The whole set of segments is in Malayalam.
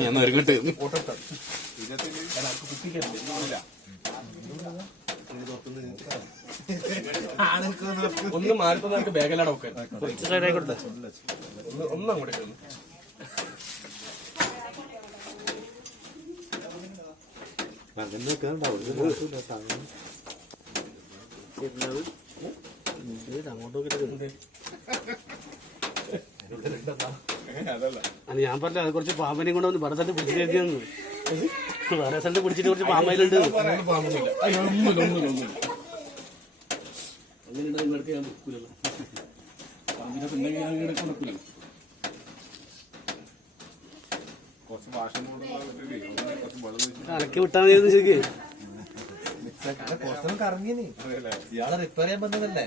ഞാൻ ഒരുങ്ങട്ട് ഒന്ന് മാറിപ്പോ നമുക്ക് ബാഗെല്ലാം നോക്കാൻ ഒന്ന് അങ്ങോട്ടേക്ക് ഞാൻ പറഞ്ഞ അത് കുറച്ച് പാമ്പനെയും കൊണ്ട് വന്ന് വേറെ സ്ഥലത്ത് പിടിച്ചിരിക്കുന്നു. വേറെ സ്ഥലത്ത് പിടിച്ചിട്ട് കുറച്ച് പാമ്പയിലുണ്ട്. അലക്കി വിട്ടാൽ മതി ശരിക്ക്. കറങ്ങിനി ഇയാളെ റിപ്പയർ ചെയ്യാൻ വന്നതല്ലേ?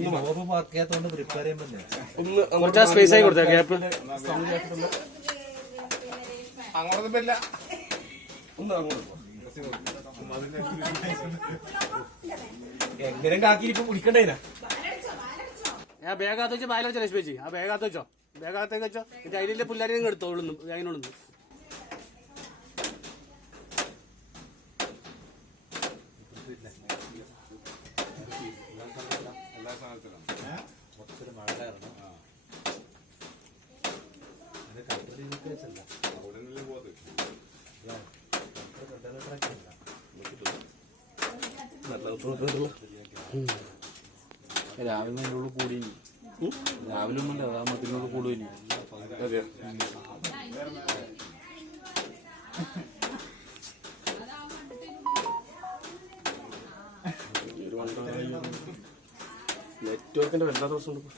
ഈ മോബ് മാർക്ക് ചെയ്യാത്തോണ്ട് റിപ്പയർ ചെയ്യാൻ വന്നേ. കുറച്ച് സ്പേസ് ആയി കൊടുത്ത ഗ്യാപ്പ് അങ്ങോട്ടൊന്നും പറ്റില്ല. ഒന്ന് അങ്ങോട്ട് എങ്ങനെ കാക്കിയിരിക്കും കുടിക്കണ്ടേനാ. ഞാൻ ബാഗാത്ത് വെച്ചോ ബാഗിൽ വെച്ചോ ലക്ഷ്മിച്ചി. ആ ബാഗാത്ത് വെച്ചോ, ബാഗാത്തേക്ക് വെച്ചോ. അതിലെ പിള്ളേരെ നിങ്ങൾ എടുത്തോളുന്നു അതിനോടൊന്ന്. രാവിലെ അതിനുള്ള കൂടി രാവിലെ ഒന്നുമില്ല മതിനോട് കൂടുകയില്ല. അതെ നെറ്റ്വർക്കിന്റെ വല്ലാത്ത പ്രശ്നമുണ്ട്.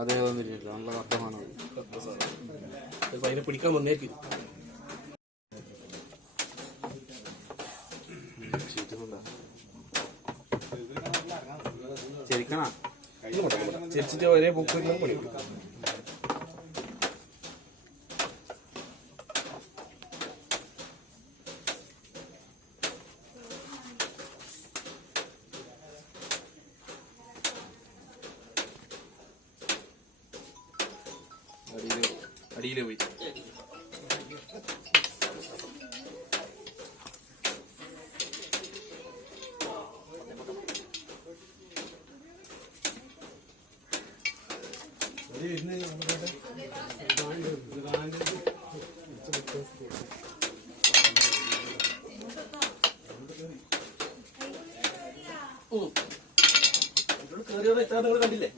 അതേ വന്നിരിക്കില്ല, നല്ല കഷ്ടമാണ്. അതിനെ പിടിക്കാൻ വന്നേക്കും. ശരിക്കണ ചെരിച്ചിട്ട് ഒരേ ബുക്ക് പണി അടിയിലെ പോയി. കേറിയത് എത്ര നിങ്ങൾ കണ്ടില്ലേ?